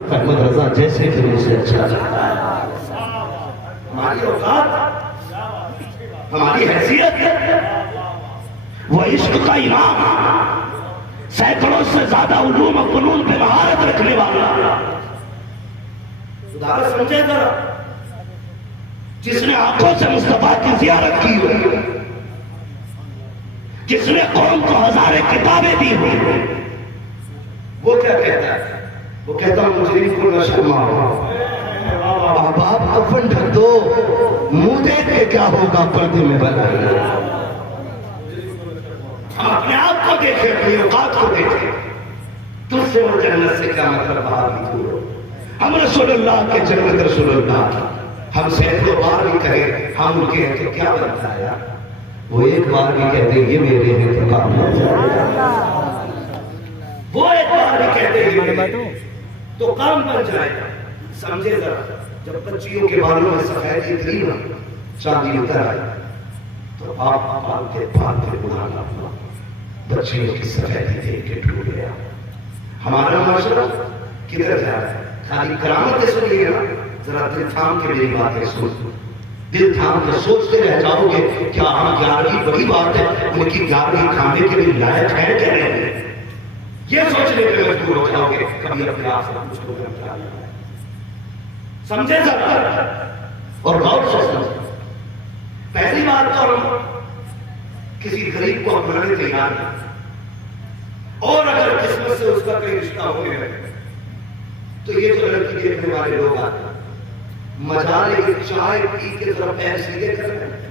احمد رضا جیسے پھر اسے اچھا لگتا ہے. ہماری اوقات، ہماری حیثیت، وہ عشق کا امام، سینکڑوں سے زیادہ علوم و فنون پہ مہارت رکھنے والا، خدا سمجھے ذرا، جس نے آنکھوں سے مصطفیٰ کی زیارت کی ہوئی، جس نے قوم کو ہزاریں کتابیں دی ہوئی، وہ کیا کہتا ہے؟ وہ کہتا ہوں مجھے کو نہ شرماؤ، احباب کفن ڈھک دو، منہ دیکھ کے کیا ہوگا پردے میں بلائی. ہم اپنے آپ کو دیکھیں، اپنی اوقات کو دیکھیں، تجھ سے وہ جنت سے کیا مطلب باہر بھی دور. ہم رسول اللہ کے جنت رسول اللہ کی، ہم سینکڑوں بار بھی کہیں ہم ان کے ہیں تو کیا بنتا ہے یار؟ وہ ایک بار بھی کہتے یہ میرے ہیں تو کام ہو جائے. وہ ایک بار بھی کہتے یہ میرے ہیں تو کام بن جائے. سمجھے ذرا، جب بچیوں کے بالوں میں سفیدی تھی نا، چاندی اتر آئی تو آپ پال کے پال پہ بلانا ہوا، بچیوں کی سفیدی دیکھ کے ٹوٹ گیا. ہمارا معاشرہ کدھر جا رہا ہے؟ خالی کرامتیں سنیے نا، ذرا دل تھام کے میری باتیں سن، دل تھام کے سوچتے رہ جاؤ گے کیا ہم 11ویں بڑی بات ہے ان کی 11ویں کھانے کے لیے لائق ہے کہ نہیں؟ یہ سوچنے پہ مجبور ہو جاؤ گے کبھی اپنے آپ سے پوچھو گے کیا ہے. سمجھے ذرا اور غور سے سمجھے. پہلی بات تو ہم کسی غریب کو اپنانے تیار نہیں، اور اگر قسمت سے اس کا کوئی رشتہ ہو گیا تو یہ جو لڑکی دیکھنے والے لوگ آتے ہیں مجالے کی چائے پی کے ذرا پیر سیدھے کر رہے ہیں.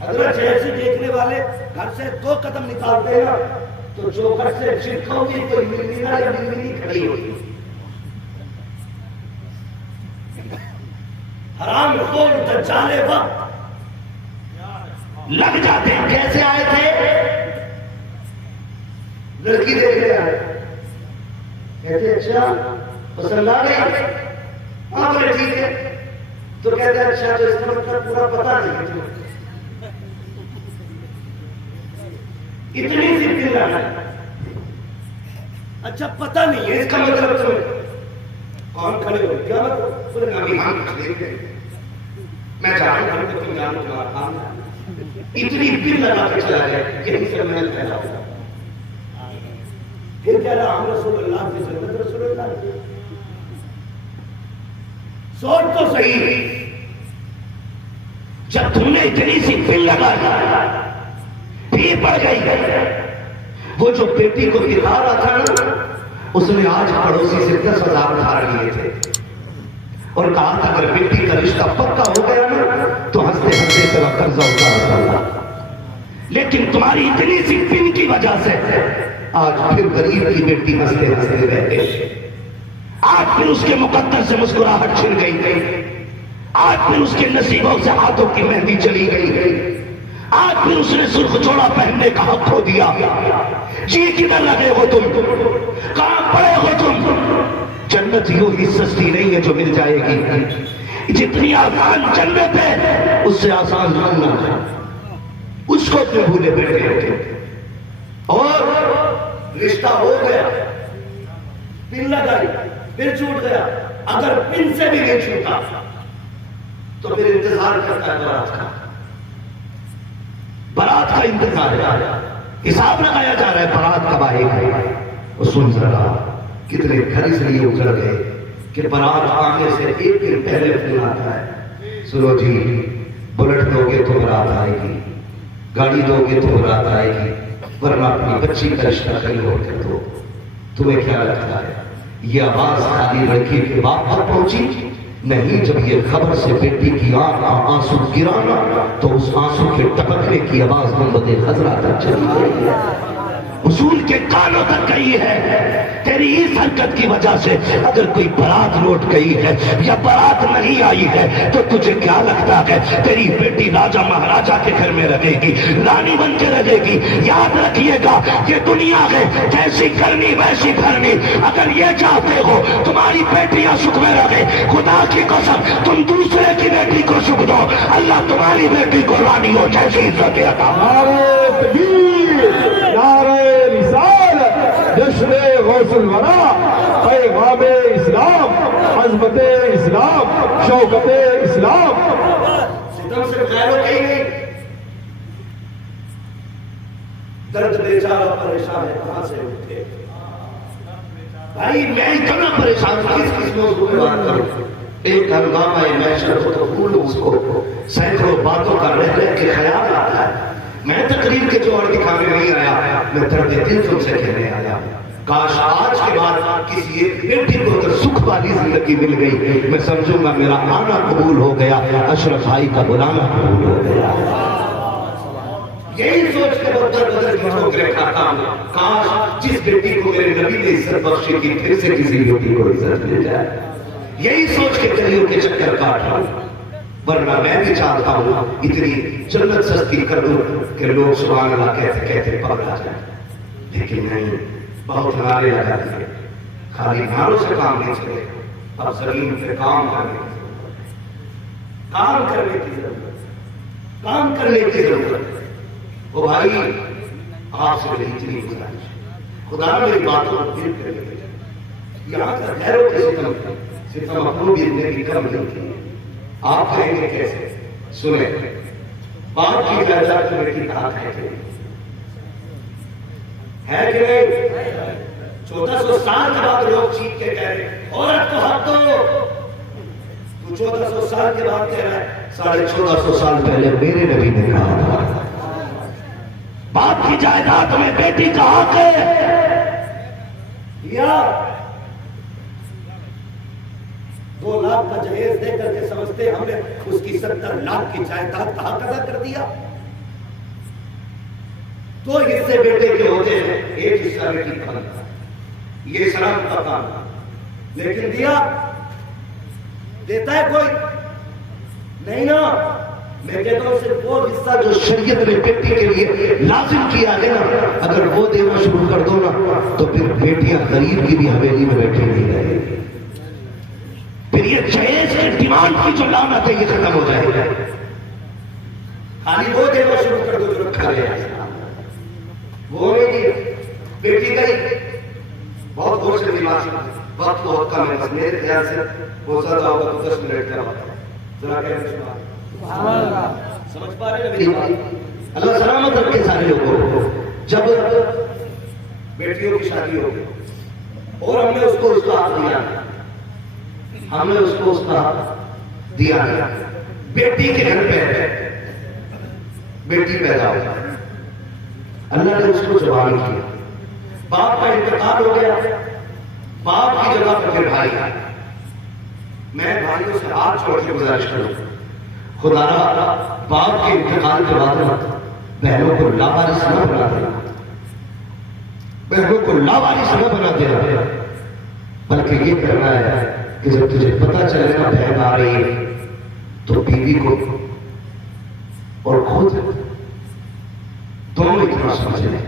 حضرت جیسے دیکھنے والے گھر سے 2 قدم نکالتے ہیں تو جو گھر سے شرک ہوگی کوئی ملمینا یا ملمینی کھڑی ہوگی. حرام خور دجالے وقت لگ جاتے ہیں. کیسے آئے تھے؟ لڑکی دیکھنے آئے، کہتے اچھا پسند آ گئی؟ ہاں بولے ٹھیک ہے. تو کہتے ہیں اچھا تو اس کا مطلب پورا پتا نہیں ہے تمہیں، اتنی سی دل آنا ہے. اچھا پتا نہیں ہے اس کا مطلب تمہیں کون کھڑے ہو کیا مطلب؟ بولے نبی ہم کھڑے گئے، میں جانتا ہوں کہ تم جانو تمہارا کام ہے. اتنی دل لگا کے چلا جائے یہی سے میں پہلا ہوگا. پھر کہہ رہا ہم رسول اللہ کی جنت رسول اللہ. سوچ تو صحیح، جب تم نے اتنی سی دل لگا پھر پڑ گئی. وہ جو بیٹی کو دکھا رہا تھا نا، اس نے آج پڑوسی سے 10,000 ادھار لیے تھے اور کہا تھا اگر بیٹی کا رشتہ پکا ہو گیا نا تو ہنستے ہنستے تیرا قرضہ اتار دوں. لیکن تمہاری اتنی سی دن کی وجہ سے آج پھر غریب کی بیٹی ہنستے ہنستے رہ گئی. آج پھر اس کے مقدر سے مسکراہٹ چھن گئی. آج پھر اس کے نصیبوں سے ہاتھوں کی مہندی چلی گئی. آج پھر اس نے سرخ جوڑا پہننے کا حق کھو دیا. جی کدھر لگے ہو تم؟ کہاں پڑے ہو تم؟ جنت یوں ہی سستی نہیں ہے جو مل جائے گی. جتنی آسان جنت ہے اس سے آسان ماننا ہے. اس کو اپنے بھولے بیٹھے ہوتے اور رشتہ ہو گیا، پن لگائی پھر چھوٹ گیا. اگر پن سے بھی نہیں چھوٹا تو پھر انتظار کرتا ہے بارات کا. بارات کا انتظار ہے، حساب لگایا جا رہا ہے بارات کب آئے گی. اور سن ذرا کتنے گھر اس لیے اجڑ گئے کہ بارات آنے سے ایک دن پہلے فون آتا ہے. سنو جی، بلٹ دو گے تو بارات آئے گی، گاڑی دو گے تو بارات آئے گی، ورنہ اپنی بچی کا رشتہ کہیں اور کر دو. تمہیں کیا لگتا ہے یہ آواز خالی لڑکی کے باپ پر پہنچی نہیں؟ جب یہ خبر سے بیٹی کی آنکھ کا آنسو گرانا تو اس آنسو کے ٹپکنے کی آواز محمد خضرا تک چلی گئی، اصول کے کانوں تک گئی ہے. تیری اس حرکت کی وجہ سے اگر کوئی بارات لوٹ گئی ہے یا بارات نہیں آئی ہے تو تجھے کیا لگتا ہے تیری بیٹی راجا مہاراجا کے گھر میں رہے گی، رانی بن کے رہے گی؟ یاد رکھیے گا یہ دنیا ہے جیسی کرنی ویسی بھرنی. اگر یہ چاہتے ہو تمہاری بیٹیاں سکھ میں رہے، خدا کی قسم تم دوسرے کی بیٹی کو سکھ دو، اللہ تمہاری بیٹی کو رانی ہو جیسی عزت عطا. نعرہ تکبیر، نعرہ رسالت، جشن غوث الورا پیغام اسلام عظمت اسلام شوکت اسلام. ستم سے غیر ہو کہیں نہیں. درد بیچارہ پریشان ہے کہاں سے اٹھے. بھائی میں اتنا پریشان کس موضوع میں بات کروں. ایک ہنگامہ محشر کو تو بھولو اس کو. سینکڑوں باتوں کا رہ رہ کے خیال آتا ہے. میں تقریر کے جوڑ دکھانے نہیں آیا, میں درد دل تم سے کہنے آیا. کاش آج کے بعد کسی ایک بیٹی کو اگر سکھ والی زندگی مل گئی, میں سمجھوں گا میرا آنا قبول ہو گیا, اشرف بھائی کا بلانا قبول ہو گیا. یہی سوچ کے وہ در بدر کی ٹھوکریں کھاتا ہوں. کاش جس بیٹی کو میرے نبی نے عزت بخشی تھی پھر سے کسی بیٹی کو عزت مل جائے. یہی سوچ کے گلیوں کے چکر کاٹ رہا ہوں. ورنہ میں بھی چاہتا ہوں اتنی جنت سستی کر دوں کہ لوگ سبحان اللہ کہتے کہتے پکڑا جائیں. لیکن نہیں, بہت نعرے لگا دیے. خالی نعروں سے کام نہیں چلے. اب زمین پہ کام کرنے کی ضرورت, کام کرنے کی ضرورت. وہ بھائی آپ سے میری اتنی گزارش, خدا میری باتوں کو دل کر لے. یہاں کا غیروں کے ستم اپنوں بھی اتنے کی کم نہیں کی. آپ کہیں گے کیسے؟ سنیں, باپ کی جائیداد میں بیٹی کا حق ہے کہ نہیں؟ 1400 سال کے بعد لوگ چیخ کے کہہ رہے عورت کو حق دو. تو 1400 سال کے بعد کہہ رہا ہے 1450 سال پہلے میرے نبی نے کہا تھا باپ کی جائیداد میں بیٹی کا حق ہے. یا 2 لاکھ کا جہیز دے کر کے سمجھتے ہم نے اس کی 70 لاکھ کی جائیداد کا حق ادا کر دیا. 2 حصے بیٹے کے ہوتے ہیں, ایک حصہ بیٹی کا بنتا. یہ اسلام کا کام, لیکن دیا دیتا ہے کوئی نہیں نا. میں کہتا ہوں صرف وہ حصہ جو شریعت نے بیٹی کے لیے لازم کیا ہے نا, اگر وہ دینا شروع کر دو نا تو پھر بیٹیاں غریب کی بھی حویلی میں بیٹھی نہیں رہے گی. پھر یہ جہیز کی ڈیمانڈ کی جو لعنت ہے یہ ختم ہو جائے گا. خالی وہ دینا شروع کر دو جو رکھا گیا ہے. وہ نہیں بیٹی کا ہی بہت غور سے دماغ, وقت بہت کم ہے, بس میرے خیال سے ہو سکتا ہوگا تو 10 منٹ کا وقت ہے. ذرا کہنے سمجھ پا رہے ہیں میری بات؟ اللہ سلامت رکھے سارے لوگوں کو. جب بیٹیوں کی شادی ہو گئی اور ہم نے اس کو اس کا حق دیا, ہم نے اس کو اس کا حق دیا, بیٹی کے گھر پہ بیٹی پیدا ہو, اللہ نے اس کو جوان کیا. باپ کا انتقال ہو گیا, باپ کی جگہ پر پھر بھائی. میں بھائیوں سے ہاتھ چھوڑ کے گزارش کروں, خدا باپ کے انتقال کے بعد بہنوں کو لاوارث نہ بنا دینا, بہنوں کو لاوارث نہ بنا دینا, بلکہ یہ کرنا ہے کہ جب تجھے پتا چلے نا بہن آ رہی ہے تو بیوی کو اور خود دونوں اتنا سمجھ لیں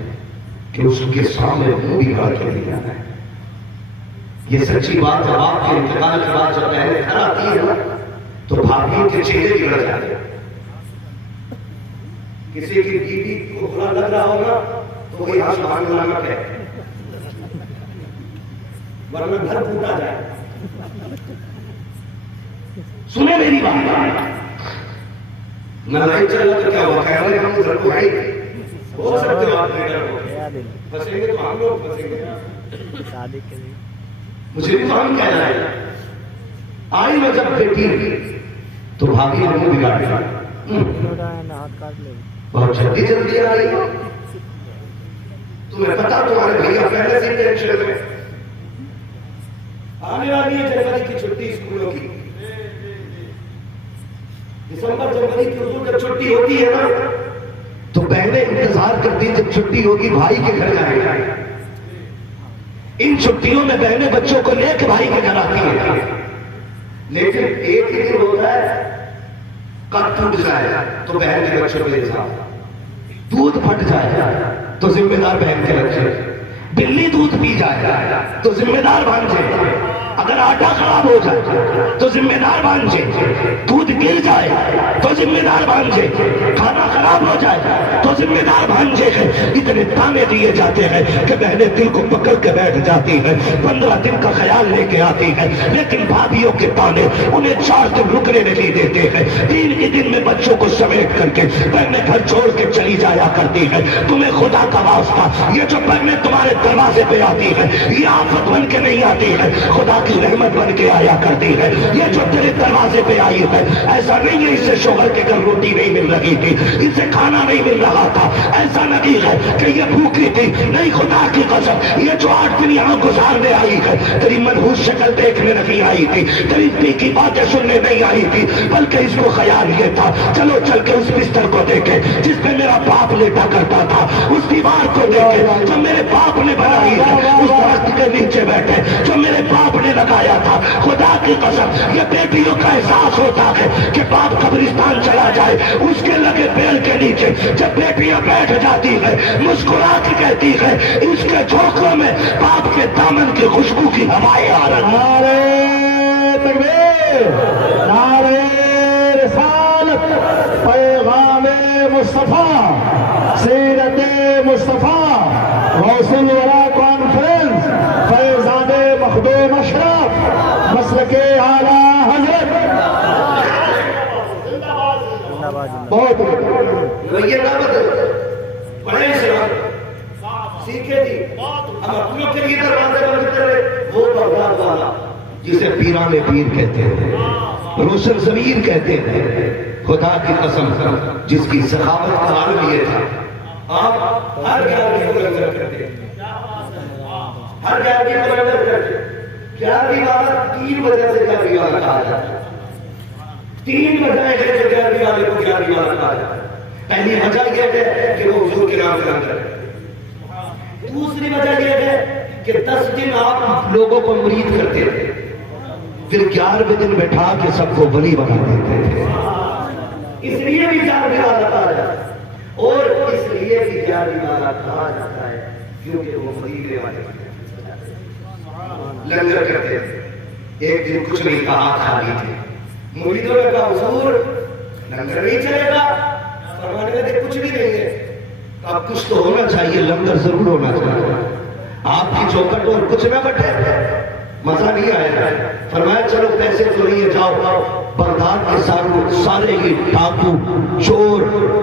کہ اس کے سامنے منہ بھی گھر کے نہیں آنا ہے. یہ سچی بات ہے. باپ کے انتقال کے بعد جب بہنیں گھر آتی ہے نا تو بھابھیوں کے چہرے بگڑ جاتے ہیں. کسی کی بیوی کو برا لگ رہا ہوگا تو وہ یہاں سبحان اللہ نہ کہے, ورنہ گھر پھوٹا جائے. سنیں میری بات, نہ لائٹ چل تو کیا ہوا, خیر ہے ہم گھر کو آئے ہو سکتے ہو, آپ نے ڈر ہو پھنسیں گے تو ہم لوگ پھنسیں گے. مجھے بھی تو ہم کہہ رہے ہیں. آئی میں جب بیٹی تو بھابھی نے منہ بگاڑ دیا, بہت جلدی جلدی آ رہی ہو, تمہیں پتا تمہارے بھیا پہلے سے ٹینشن میں. آنے والی ہے جنوری کی چھٹی اسکولوں کی, دسمبر جنوری کی حضور جب چھٹی ہوتی ہے نا تو بہنیں انتظار کرتی ہیں جب چھٹی ہوگی بھائی کے گھر جائیں. ان چھٹیوں میں بہنیں بچوں کو لے کے بھائی کے گھر آتی ہیں, لیکن ایک ہی دن ہوتا ہے کٹ ٹوٹ جائے تو بہن کے بچوں کو لے جاؤ, دودھ پھٹ جائے تو ذمہ دار بہن کے رکھے, بلی دودھ پی جائے تو ذمہ دار بن جائے، اگر آٹا خراب ہو جائے تو ذمہ دار بن جائے، دودھ گر جائے تو ذمہ دار بن جائے، کھانا خراب ہو جائے تو ذمہ دار بن جائے۔ اتنے تانے دیے جاتے ہیں کہ بہنیں دل کو پکڑ کے بیٹھ جاتی ہیں، 15 دن کا خیال لے کے آتی ہیں، لیکن بھابھیوں کے تانے انہیں 4 دن رکنے نہیں دیتے ہیں۔ 3 کے دن میں بچوں کو سمیٹ کر کے بہنیں گھر چھوڑ کے چلی جایا کرتی ہیں۔ تمہیں خدا کا واسطہ، یہ جو بہنیں تمہارے دروازے پہ آتی ہیں یہ آفت بن کے نہیں آتی ہے، خدا کی رحمت بن کے آیا کرتی ہے۔ یہ جو تیرے دروازے پہ آئی ہے ایسا نہیں ہے اسے شوہر کے گھر روٹی نہیں مل رہی تھی، اسے کھانا نہیں مل رہا تھا، ایسا نہیں ہے کہ یہ بھوکی تھی، نہیں، خدا کی قسم یہ جو 8 دن یہاں گزارنے آئی ہے تیری منحوس شکل دیکھنے نہیں آئی تھی، تیری پی کی باتیں سننے نہیں آئی تھی، بلکہ اس کو خیال یہ تھا چلو چل کے اس بستر کو دیکھے جس پہ میرا باپ لیٹا کرتا تھا، اس دیوار کو دیکھے جو میرے باپ نے بنائی ہے، اس درخت کے نیچے بیٹھے جو میرے باپ نے لگایا تھا۔ خدا کی قسم یہ بیٹیوں کا احساس ہوتا ہے کہ باپ قبرستان چلا جائے، اس کے لگے پیڑ کے نیچے جب بیٹیاں بیٹھ جاتی ہے مسکرا کے کہتی ہے اس کے جھونکوں میں باپ کے دامن کی خوشبو کی ہوائیں آ رہی ہیں۔ نعرہ تکبیر، نعرہ رسالت، پیغام مصطفیٰ، سیرت مصطفیٰ، غوث الورا کانفرنس، فیضان مخدوم اشرف، مسلک اعلیٰ حضرت۔ بہت یہ دعوت پڑھے اسلام سیکھے تھی، ہم اپنوں کے لیے دروازے بند کرے، وہ بغداد والا جسے پیران پیر کہتے ہیں، روشن ضمیر کہتے ہیں، خدا کی قسم جس کی سخاوت کا عالم یہ تھا۔ آپ ہر گیارہویں کو لنگر کرتے ہیں، ہر گیارہویں کو لنگر کرتے ہیں، 11ویں والا 3 وجہ سے 11ویں والا کہا جاتا ہے، 3 وجہ ہے کہ 11ویں والے کو 11ویں والا کہا جاتا ہے۔ پہلی وجہ یہ ہے کہ وہ حضور کے نام سے لنگر ہے، دوسری وجہ یہ ہے کہ 10 دن آپ لوگوں کو مرید کرتے تھے، پھر 11ویں دن بٹھا کے سب کو ولی بنا دیتے تھے، اس لیے بھی 11ویں والا کہا جاتا ہے، اور اس لیے بھی 11ویں والا کہا جاتا ہے کیونکہ وہ مدینے والے لنگر کرتے تھے۔ ایک دن کچھ نہیں کہا، خالی تھے، مریدوں نے کہا حضور لنگر نہیں چلے گا، فرمانے لگے کچھ بھی نہیں ہے، اب کچھ تو ہونا چاہیے، لنگر ضرور ہونا چاہیے، آپ کی چوکٹ اور کچھ نہ بٹے، مزہ نہیں آئے گا۔ فرمایا چلو پیسے تو نہیں ہے، جاؤ بغداد کے سارے یہ ڈاکو چور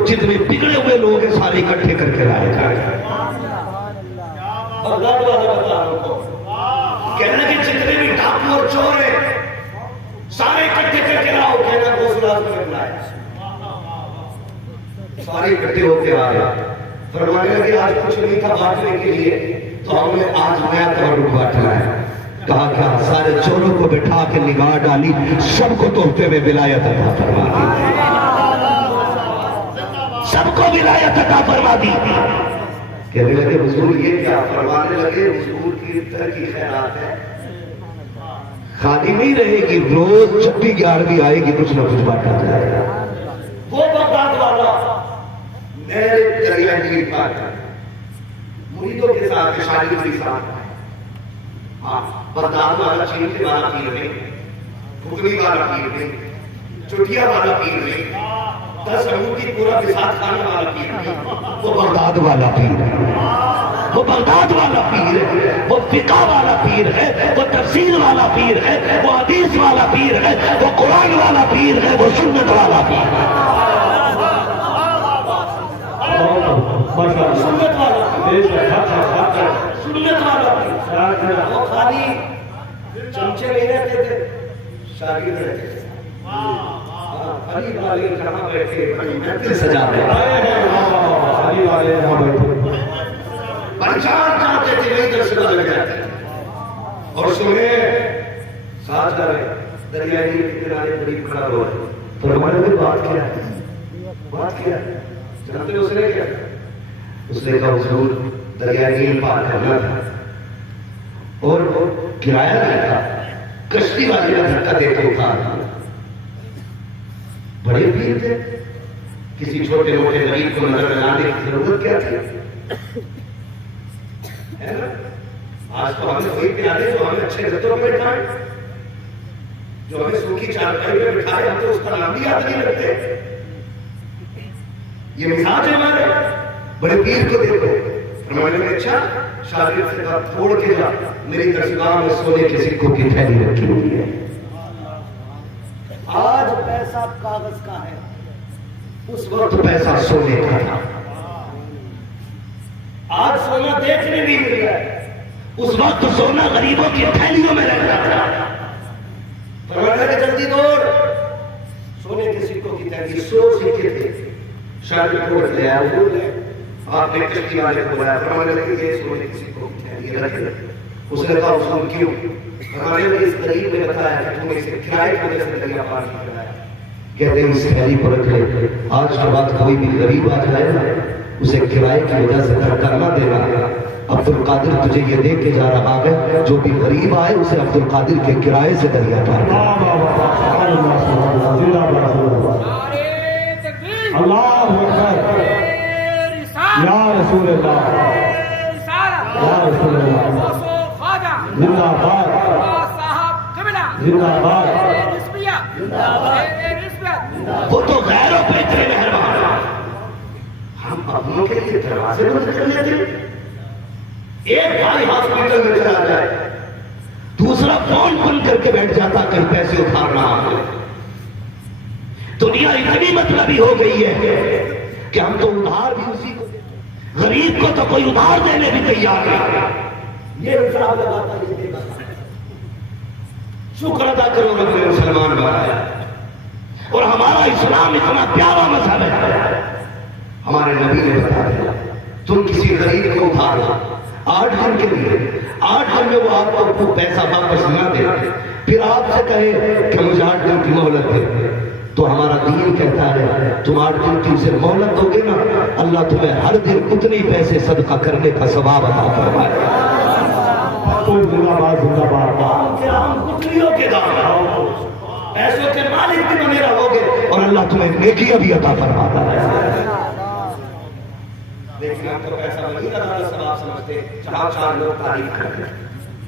جتنے بگڑے ہوئے لوگ ہیں سارے اکٹھے کر کے لائے جائیں۔ بغداد والا بتا رہا ہوں، کہنا کہ جتنے بھی ڈاکو اور چور ہیں سارے اکٹھے کر کے لاؤ، کہنا غوث اللہ نے بلایا، سارے اکٹھے ہو کے آئے، فرمانے لگے آج کچھ نہیں تھا بانٹنے کے لیے تو ہم نے آج نیا تہوار بانٹنا ہے۔ کہا کیا؟ سارے چوروں کو بٹھا کے نگاہ ڈالی، سب کو تحفے میں ولایت عطا فرما دی، سب کو ولایت عطا فرما دی۔ کہنے لگے حضور یہ کیا؟ فرمانے لگے حضور کی طرح کی خیرات ہے، خالی نہیں رہے گی، روز جب بھی 11ویں آئے گی کچھ نہ کچھ بانٹا جائے گا۔ وہ بغداد والا میرے دریا نیل پار مریدوں کے ساتھ شاگردوں کے ساتھ، ہاں بغداد والا چینٹے والا پیر نہیں، بھگنی والا پیر نہیں، چٹیا والا پیر نہیں، 10 انگوٹھی پورا کے ساتھ کھانے والا پیر نہیں، وہ بغداد والا پیر ہے، وہ بغداد والا پیر ہے، وہ فقہ والا پیر ہے، وہ تفسیر والا پیر ہے، وہ حدیث والا پیر ہے، وہ قرآن والا پیر ہے، وہ سنت والا پیر ہے، سنت والا سنت والا پیر۔ وہ خالی چمچے نہیں رہتے تھے، شاگرد رہتے تھے، علی والے کہاں بیٹھے محفل سجا رہے، علی والے یہاں بیٹھے، پہچان جاتے تھے، وہی درس لگ جاتے تھے، اور سنیں ساتھ جا رہے دریا نیل کے کنارے قریب کھڑا ہوا ہے، فرمانے لگے بات کیا ہے؟ بات کیا ہے؟ جانتے اس نے کیا؟ اس نے کہا حضور دریا نیل پار کرنا تھا اور کرایہ نہیں تھا، کشتی والے کا دھکا دے کے اٹھا، بڑے بھیڑ تھے، کسی چھوٹے موٹے غریب کو نظر لانے کی ضرورت کیا تھی؟ ہے نا؟ آج تو ہمیں وہی پیارے جو ہمیں اچھے رتوں میں بٹھائے، جو ہمیں سوکھی چارپائی میں بٹھائے، ہم تو اس کا نام بھی یاد نہیں رکھتے. یہ مزاج ہے ہمارے. بڑے پیر کو دیکھو، فرمانے میں اچھا شاگرد سے کہا چھوڑ کے جا، میری درسگاہ میں سونے کے سکوں کی تھیلی رکھی ہوئی ہے. آج پیسہ کاغذ کا ہے، اس وقت پیسہ سونے کا تھا. آج سونا دیکھنے نہیں مل رہا ہے، اس وقت سونا غریبوں کی تھیلیوں میں رہتا تھا. فرمایا کہ جلدی دوڑ، سونے کے سکوں کی تھیلی 100 سکے تھے. شاگرد کو لے آیا، وہ لے آپ نے کشتی والے کو بلایا. فرمانے لگے یہ سونے کی سکوں کی تھیلی رکھ. اس نے کہا حضور کیوں؟ فرمانے لگے اس غریب نے بتایا کہ تم اسے کرائے کی وجہ سے دریا پار نہیں کرایا. کہتے ہیں اس تھیلی کو رکھ لے، آج کے بعد کوئی بھی غریب آ جائے نا اسے کرائے کی وجہ سے دھکا نہ دینا. عبد القادر تجھے یہ دیکھ کے جا رہا ہے، جو بھی غریب آئے اسے عبد القادر کے کرائے سے دریا پار اللہ اکبر. یا رسول اللہ، یا رسول اللہ، زندہ باد، زندہ باد. وہ تو غیروں پہ اتنے مہربان، ہم اپنوں کے لیے دروازے بند کر لیتے. ایک بھائی ہاسپٹل میں چلا جائے، دوسرا فون بند کر کے بیٹھ جاتا کہیں پیسے اتارنا آ گئے. دنیا اتنی مطلبی ہو گئی ہے کہ ہم تو ادھار بھی اسی کو دیتے. غریب کو تو کوئی ادھار دینے بھی تیار ہے. یہ الزام لگاتا یہ دے گا. شکر ادا کرو رب نے مسلمان بنایا، اور ہمارا اسلام اتنا پیارا مذہب ہے. ہمارے نبی نے بتایا تم کسی غریب کو ادھار دو 8 دن کے لیے، 8 دن میں وہ آپ کو پیسہ واپس نہ دے، پھر آپ سے کہے کہ مجھے 8 دن کی مہلت دے، تو ہمارا دین کہتا ہے تم 8 دن کی اسے مہلت دو گے نا، اللہ تمہیں ہر دن اتنے پیسے صدقہ کرنے کا ثواب عطا فرمائے. زندہ باد، زندہ باد. ہم کتلیوں کے دار، پیسوں کے مالک بھی بنے رہو گے اور اللہ تمہیں نیکیاں بھی عطا فرماتا ہے. لیکن آپ کو پیسہ وہی لگانا ثواب سمجھتے جہاں 4 لوگ تعریف کرتے ہیں.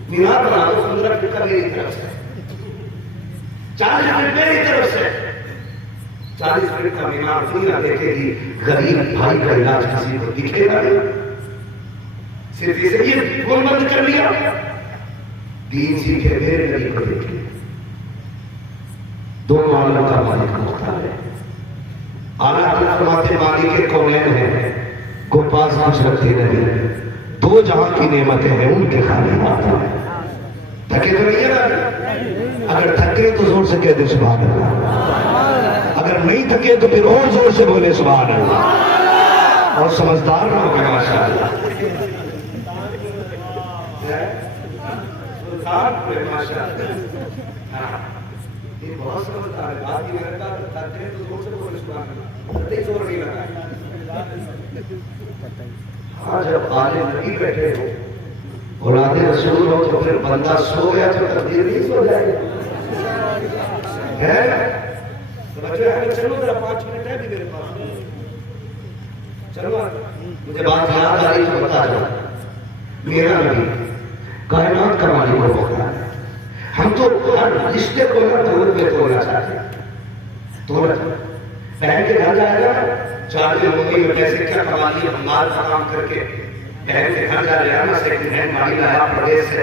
مینار بنا دو 15 فٹ کا میری طرف سے، 40 فٹ میری طرف سے. 40 فٹ کا مینار بھی نہ دیکھے گی غریب بھائی کا علاج کسی کو دکھے گا نہیں. صرف اسے یہ فون بند کر لیا، دین سیکھے میرے نبی کو دیکھے. دونوں عالم کا مالک مختار ہے. اعلیٰ فرماتے مالک کونین ہیں، کو پاس کچھ رکھتے نہیں، 2 جہاں کی نعمتیں ہیں ان کے خالی آتے ہیں. تھکے تو نہیں ہے، اگر تھکے تو زور سے کہہ دے سبحان اللہ، اگر نہیں تھکے تو پھر اور زور سے بولے سبحان اللہ. اور سمجھدار نہ ہو گئے ماشاء اللہ. یہ بہت سمجھدار ہے. بات یہ کرتا ہے تھکے تو زور سے بولے سبحان اللہ، زور نہیں لگا. ہاں جب عالم نبی بیٹھے ہو، اولاد رسول ہو، تو پھر بندہ سو گیا تو تقدیر نہیں سو جائے گا. چلو ذرا 5 منٹ ہے بھی میرے پاس. چلو مجھے بات یاد آ رہی تو بتا دو. میرا نبی کائنات کا مالک ہوتا ہے. ہم تو ہر رشتے کو نہ دور میں توڑنا چاہتے ہیں. بہن کے گھر جائے گا 4 دن مہینے میں پیسے کیا کما لیے، مال کا کام کر کے بہن کے گھر جا رہا نا، سیکنڈ ہینڈ گاڑی لایا پردیش سے،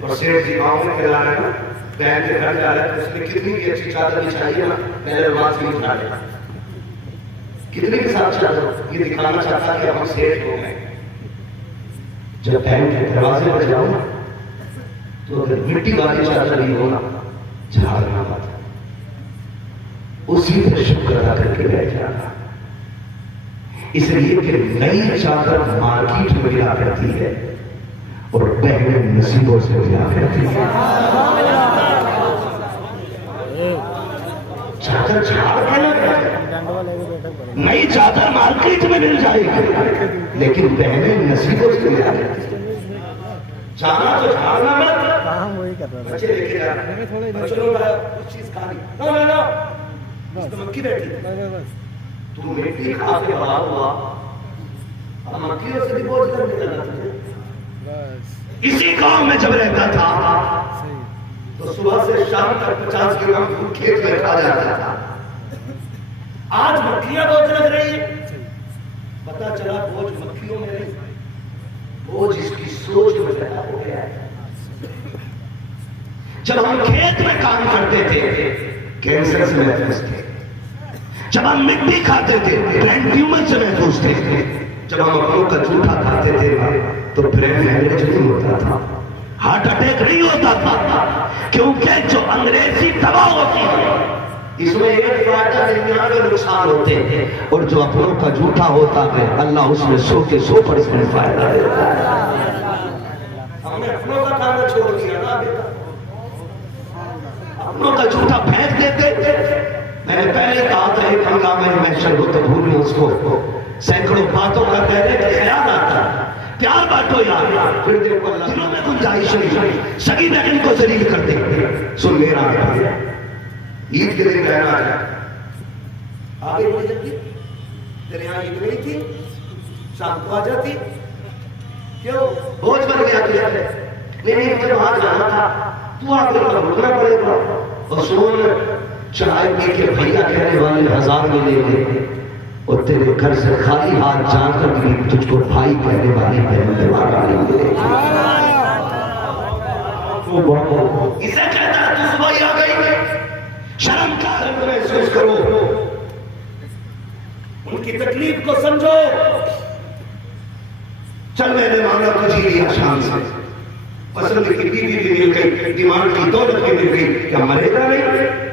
اور سیٹھ جی گاؤں میں کھلا رہا ہے. بہن کے گھر جا رہا ہے، اس میں کتنی بھی اچھی چادر بھی چاہیے نا، پہلے رواج بھی اٹھا لے. کتنے کے ساتھ چادر یہ دکھانا چاہتا کہ ہم سیٹھ ہو گئے. جب بہن کے دروازے پر جاؤ نا تو اگر مٹی والی چادر ہی ہونا جھاڑنا پڑتا، اسی پر شکر ادا کر کے بیٹھ جانا. اس لیے کہ نئی چادر مارکیٹ میں ملا کرتی ہے اور بہنیں نصیبوں سے ملا کرتی ہے. چادر جھاڑ کے نئی چادر مارکیٹ میں مل جائے گی، لیکن بہنیں نصیبوں سے ملا کرتی ہے. جانا تو جھاڑنا مت، بچے لے کے جانا، بچوں نے کچھ چیز کھا لی، اس تو مکی بیٹھی تو مٹی کھا کے بڑا ہوا، اب مکیوں سے بھی بہت کر نکلنا تجھے. اسی گاؤں میں جب رہتا تھا تو صبح سے شام تک 50 کلو کھیت میں کھا جاتا تھا. آج مکھیاں بہت لگ رہی ہیں. پتا چلا بوجھ مکھیوں میں نہیں، بوجھ اس کی سوچ میں پیدا ہو گیا ہے. جب ہم کھیت میں کام کرتے تھے کینسر سے محفوظ تھے. جب ہم مٹی کھاتے تھے برین ٹیومر سے محفوظ تھے. جب ہم اپنوں کا جھوٹا کھاتے تھے تو برین ہیمریج نہیں ہوتا تھا، ہارٹ اٹیک نہیں ہوتا تھا. کیونکہ جو انگریزی دوا ہوتی ہے اس میں ایک فائدہ 99 نقصان ہوتے ہیں، اور جو اپنوں کا جھوٹا ہوتا ہے اللہ اس میں 100% فائدہ دیتا ہے. ہم نے اپنوں کا کھانا چھوڑ دیا نا بیٹا، اپنوں کا جھوٹا پھینک دیتے. میں نے پہلے کہا تھا ایک ہنگامہ میں شروع تو بھول اس کو سینکڑوں باتوں کا پہلے کا خیال آتا. پیار بانٹو یار، پھر دیکھو اللہ دلوں میں گنجائش نہیں. سگی بہن کو ذلیل کر دے. سن میرا عید کے دن رہنا ہے آگے بڑھ جاتی. تیرے یہاں عید نہیں تھی، شام کو آ جاتی. کیوں بوجھ بن گیا تجھے؟ نہیں مجھے وہاں جانا تھا، تو آ کے رکنا پڑے گا. اور سن چائے پی کے بھیا کہنے والے 1000 ملے گے، اور تیرے گھر سے خالی ہاتھ جان کر بھی تجھ کو بھائی کہنے والی بہن والا نہیں ملے. اسے کہتا ہے تو صبح ہی آ گئی. شرم کا رنگ محسوس کرو، ان کی تکلیف کو سمجھو. چل میں نے مانگا تجھے لیا شام سے، پسند کی بیوی بھی مل گئی، ڈیمانڈ کی دولت بھی مل گئی، کیا مرے گا نہیں؟